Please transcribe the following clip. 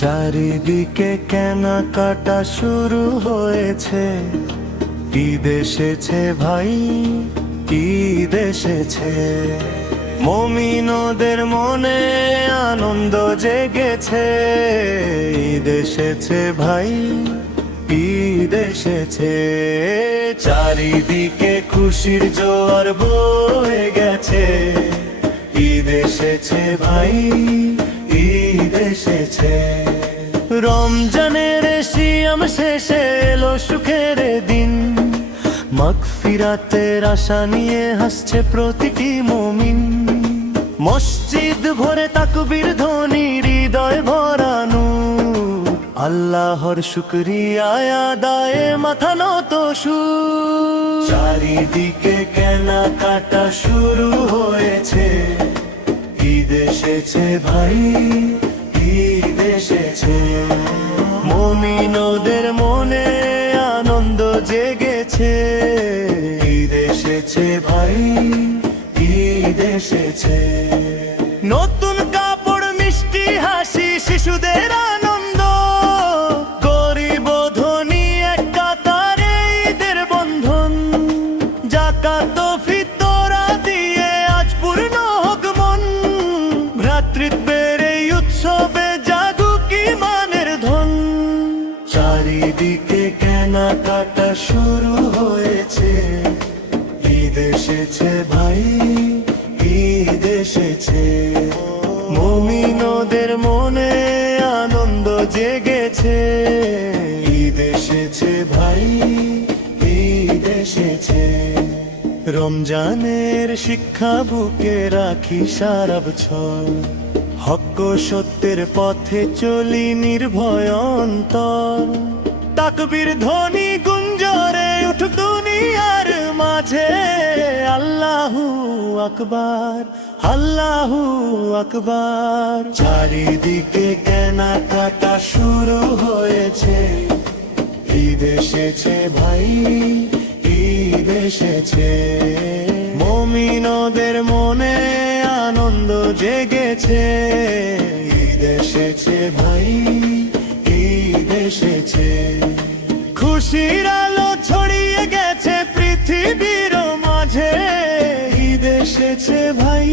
চারিদিকে কেনাকাটা শুরু হয়েছে, ঈদ এসেছে ভাই, ঈদ এসেছে। মুমিনদের মনে আনন্দ জেগেছে, ঈদ এসেছে ভাই, ঈদ এসেছে। চারিদিকে খুশির জোয়ার বয়ে গেছে, ঈদ এসেছে ভাই, ঈদ এসেছে। রমজানের সিয়াম শেষে এলো সুখের দিন, মাগফিরাতের আশা নিয়ে হাসছে প্রতিটি মুমিন। মসজিদ ভরে তাকবীর ধ্বনি, হৃদয় ভরা নূর, আল্লাহর শুকরিয়ায় আদায়ে মাথা নত সুর। চারিদিকে কেনাকাটা শুরু হয়েছে, ঈদ এসেছে ভাই, ঈদ এসেছে। মুমিনদের মনে আনন্দ জেগেছে, ঈদ এসেছে ভাই, ঈদ এসেছে। নতুন কাপড়, মিষ্টি হাসি, শিশুদের আনন্দ, গরিব ধনী এক কাতারে ঈদের বন্ধন। যাকাত ফিতরা দিয়ে আজ পূর্ণ হোক মন, ভ্রাতৃত্বের এই উৎসবে জাগুক ঈমানের ধন। চারিদিকে কেনাকাটা শুরু হয়েছে, ঈদ এসেছে ভাই, ঈদ এসেছে। মুমিনদের মনে আনন্দ জেগেছে, ঈদ এসেছে ভাই, ঈদ এসেছে। রমজানের শিক্ষা বুকে রাখি সারা বছর, হক ও সত্যের পথে চলি নির্ভয় অন্তর। তাকবীর ধ্বনি গুঞ্জরে উঠুক দুনিয়ার মাঝে, আল্লাহু আকবার, আল্লাহু আকবার। চারিদিকে কেনাকাটা শুরু হয়েছে, ঈদ এসেছে ভাই, ঈদ এসেছে। মুমিনদের মনে আনন্দ জেগেছে, ঈদ এসেছে ভাই, ঈদ এসেছে। খুশির আলো ছড়িয়ে গেছে পৃথিবীর মাঝে, ঈদ এসেছে ভাই।